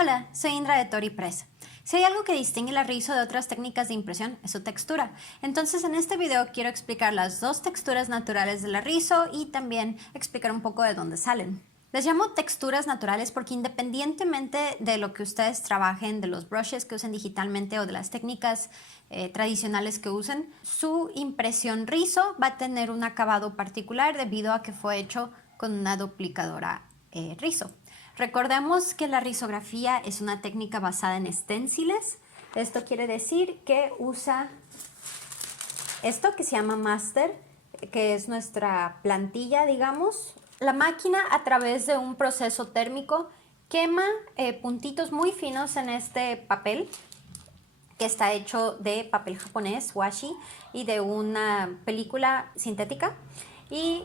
Hola, soy Indra de Tori Press. Si hay algo que distingue la rizo de otras técnicas de impresión es su textura. Entonces en este video quiero explicar las dos texturas naturales de la rizo y también explicar un poco de dónde salen. Les llamo texturas naturales porque independientemente de lo que ustedes trabajen, de los brushes que usen digitalmente o de las técnicas tradicionales que usen, su impresión rizo va a tener un acabado particular debido a que fue hecho con una duplicadora rizo. Recordemos que la risografía es una técnica basada en esténciles. Esto quiere decir que usa esto que se llama master, que es nuestra plantilla, digamos. La máquina, a través de un proceso térmico, quema puntitos muy finos en este papel, que está hecho de papel japonés, washi, y de una película sintética. Y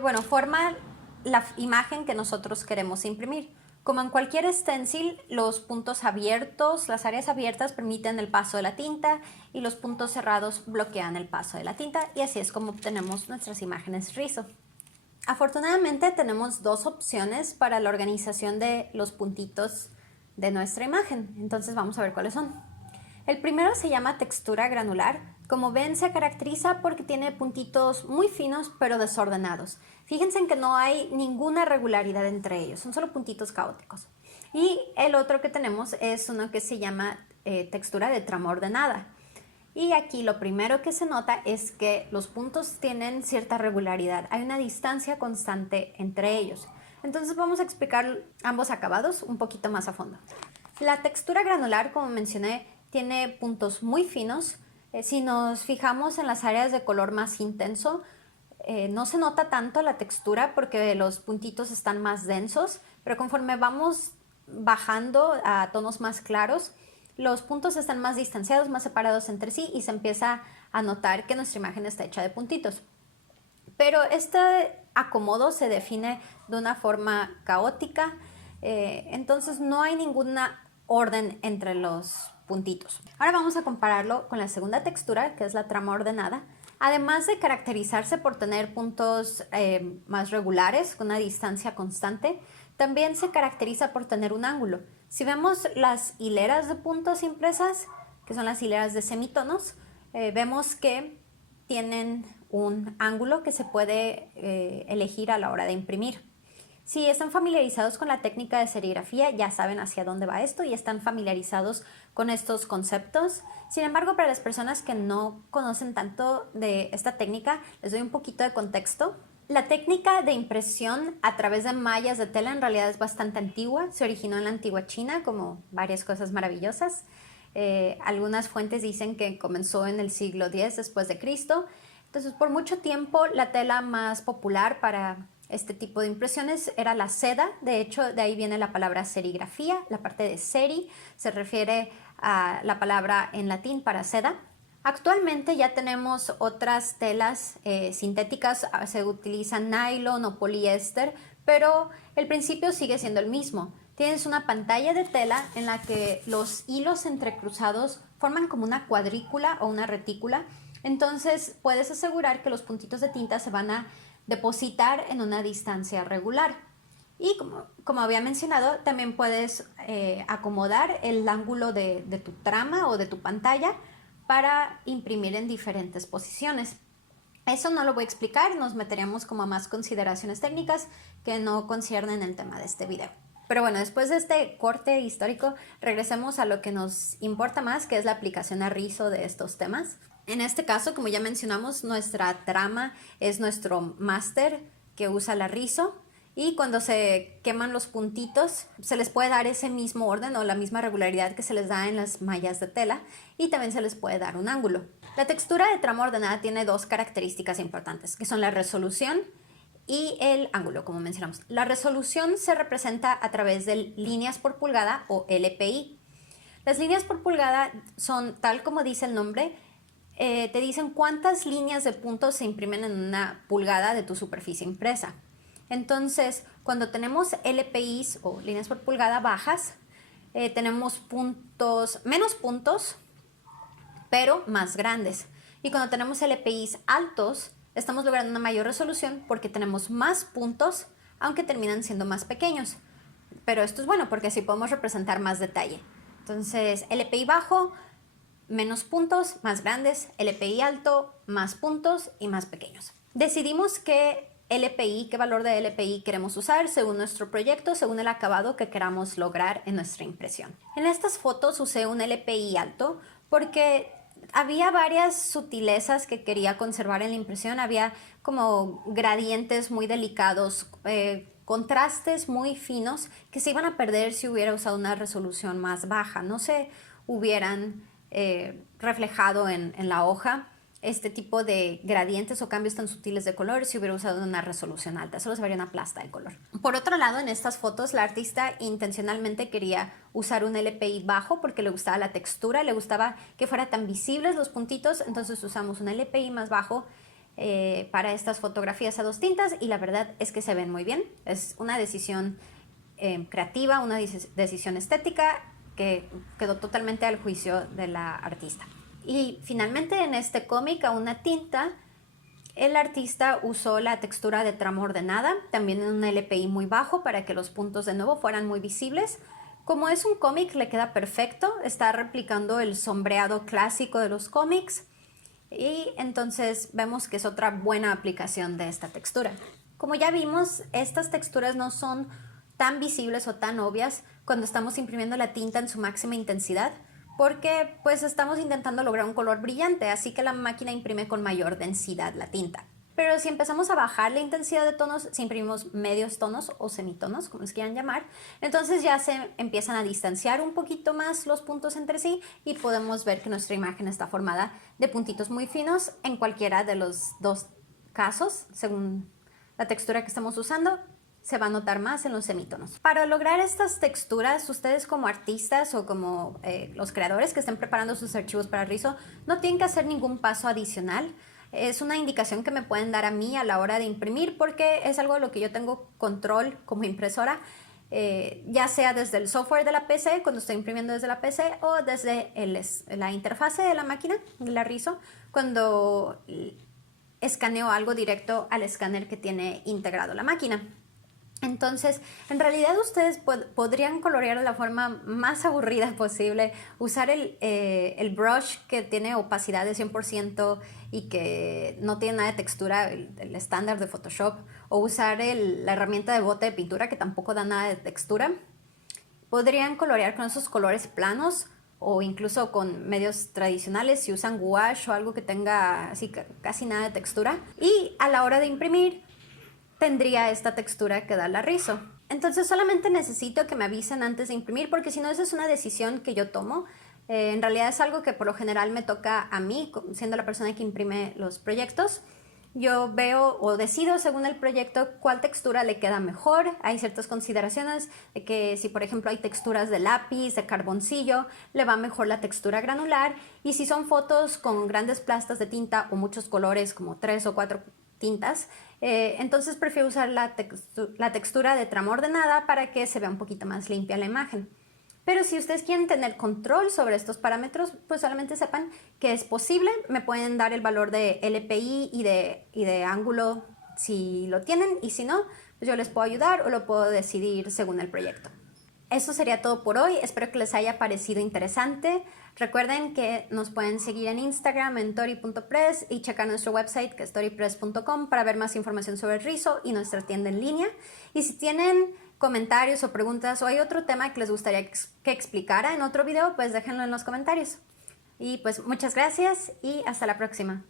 bueno, forma la imagen que nosotros queremos imprimir. Como en cualquier stencil, los puntos abiertos, las áreas abiertas permiten el paso de la tinta y los puntos cerrados bloquean el paso de la tinta, y así es como obtenemos nuestras imágenes rizo. Afortunadamente tenemos dos opciones para la organización de los puntitos de nuestra imagen, entonces vamos a ver cuáles son. El primero se llama textura granular. Como ven, se caracteriza porque tiene puntitos muy finos pero desordenados. Fíjense en que no hay ninguna regularidad entre ellos, son solo puntitos caóticos. Y el otro que tenemos es uno que se llama textura de trama ordenada. Y aquí lo primero que se nota es que los puntos tienen cierta regularidad, hay una distancia constante entre ellos. Entonces vamos a explicar ambos acabados un poquito más a fondo. La textura granular, como mencioné, tiene puntos muy finos. Si nos fijamos en las áreas de color más intenso, no se nota tanto la textura porque los puntitos están más densos, pero conforme vamos bajando a tonos más claros, los puntos están más distanciados, más separados entre sí, y se empieza a notar que nuestra imagen está hecha de puntitos. Pero este acomodo se define de una forma caótica, entonces no hay ninguna orden entre los puntitos. Ahora vamos a compararlo con la segunda textura, que es la trama ordenada. Además de caracterizarse por tener puntos más regulares, con una distancia constante, también se caracteriza por tener un ángulo. Si vemos las hileras de puntos impresas, que son las hileras de semitonos, vemos que tienen un ángulo que se puede elegir a la hora de imprimir. Si están familiarizados con la técnica de serigrafía, ya saben hacia dónde va esto y están familiarizados con estos conceptos. Sin embargo, para las personas que no conocen tanto de esta técnica, les doy un poquito de contexto. La técnica de impresión a través de mallas de tela en realidad es bastante antigua. Se originó en la antigua China, como varias cosas maravillosas. Algunas fuentes dicen que comenzó en el siglo X después de Cristo. Entonces, por mucho tiempo, la tela más popular para este tipo de impresiones era la seda. De hecho, de ahí viene la palabra serigrafía. La parte de seri se refiere a la palabra en latín para seda. Actualmente ya tenemos otras telas sintéticas, se utiliza nylon o poliéster, pero el principio sigue siendo el mismo. Tienes una pantalla de tela en la que los hilos entrecruzados forman como una cuadrícula o una retícula. Entonces puedes asegurar que los puntitos de tinta se van a depositar en una distancia regular. Y como había mencionado, también puedes acomodar el ángulo de tu trama o de tu pantalla para imprimir en diferentes posiciones. Eso no lo voy a explicar, nos meteríamos como a más consideraciones técnicas que no conciernen el tema de este video. Pero bueno, después de este corte histórico, regresemos a lo que nos importa más, que es la aplicación a rizo de estos temas. En este caso, como ya mencionamos, nuestra trama es nuestro máster que usa la rizo, y cuando se queman los puntitos se les puede dar ese mismo orden o la misma regularidad que se les da en las mallas de tela, y también se les puede dar un ángulo. La textura de trama ordenada tiene dos características importantes, que son la resolución y el ángulo, como mencionamos. La resolución se representa a través de líneas por pulgada o LPI. Las líneas por pulgada son, tal como dice el nombre, te dicen cuántas líneas de puntos se imprimen en una pulgada de tu superficie impresa. Entonces, cuando tenemos LPIs o líneas por pulgada bajas, tenemos menos puntos, pero más grandes. Y cuando tenemos LPIs altos, estamos logrando una mayor resolución porque tenemos más puntos, aunque terminan siendo más pequeños. pero esto es bueno porque así podemos representar más detalle. Entonces, LPI bajo, menos puntos, más grandes, LPI alto, más puntos y más pequeños. Decidimos qué valor de LPI queremos usar según nuestro proyecto, según el acabado que queramos lograr en nuestra impresión. En estas fotos usé un LPI alto porque había varias sutilezas que quería conservar en la impresión. Había como gradientes muy delicados, contrastes muy finos que se iban a perder si hubiera usado una resolución más baja. No se hubieran reflejado en la hoja este tipo de gradientes o cambios tan sutiles de color si hubiera usado una resolución alta. Solo se vería una plasta de color. Por otro lado, en estas fotos la artista intencionalmente quería usar un LPI bajo porque le gustaba la textura, le gustaba que fuera tan visibles los puntitos, entonces usamos un LPI más bajo para estas fotografías a 2 tintas y la verdad es que se ven muy bien. Es una decisión creativa, una decisión estética que quedó totalmente al juicio de la artista. Y finalmente en este cómic a una tinta, el artista usó la textura de trama ordenada, también en un LPI muy bajo para que los puntos de nuevo fueran muy visibles. Como es un cómic le queda perfecto, está replicando el sombreado clásico de los cómics y entonces vemos que es otra buena aplicación de esta textura. Como ya vimos, estas texturas no son tan visibles o tan obvias cuando estamos imprimiendo la tinta en su máxima intensidad, porque pues estamos intentando lograr un color brillante, así que la máquina imprime con mayor densidad la tinta. Pero si empezamos a bajar la intensidad de tonos, si imprimimos medios tonos o semitonos, como les quieran llamar, entonces ya se empiezan a distanciar un poquito más los puntos entre sí y podemos ver que nuestra imagen está formada de puntitos muy finos en cualquiera de los dos casos, según la textura que estamos usando. Se va a notar más en los semitonos. Para lograr estas texturas, ustedes como artistas o como los creadores que estén preparando sus archivos para rizo, no tienen que hacer ningún paso adicional. Es una indicación que me pueden dar a mí a la hora de imprimir porque es algo de lo que yo tengo control como impresora, ya sea desde el software de la PC, cuando estoy imprimiendo desde la PC, o desde la interfase de la máquina, de la rizo, cuando escaneo algo directo al escáner que tiene integrado la máquina. Entonces, en realidad ustedes podrían colorear de la forma más aburrida posible, usar el brush que tiene opacidad de 100% y que no tiene nada de textura, el estándar de Photoshop, o usar la herramienta de bote de pintura que tampoco da nada de textura. Podrían colorear con esos colores planos o incluso con medios tradicionales si usan gouache o algo que tenga así casi nada de textura. Y a la hora de imprimir, tendría esta textura que da la rizo. Entonces solamente necesito que me avisen antes de imprimir porque si no esa es una decisión que yo tomo. En realidad es algo que por lo general me toca a mí, siendo la persona que imprime los proyectos. Yo veo o decido según el proyecto cuál textura le queda mejor. Hay ciertas consideraciones de que si por ejemplo hay texturas de lápiz, de carboncillo, le va mejor la textura granular. Y si son fotos con grandes plastas de tinta o muchos colores como 3 o 4 tintas, entonces prefiero usar la textura de trama ordenada para que se vea un poquito más limpia la imagen. Pero si ustedes quieren tener control sobre estos parámetros, pues solamente sepan que es posible. Me pueden dar el valor de LPI y de ángulo si lo tienen, y si no, pues yo les puedo ayudar o lo puedo decidir según el proyecto. Eso sería todo por hoy, espero que les haya parecido interesante. Recuerden que nos pueden seguir en Instagram en tori.press y checar nuestro website que es toripress.com para ver más información sobre el rizo y nuestra tienda en línea. Y si tienen comentarios o preguntas o hay otro tema que les gustaría que explicara en otro video, pues déjenlo en los comentarios. Y pues muchas gracias y hasta la próxima.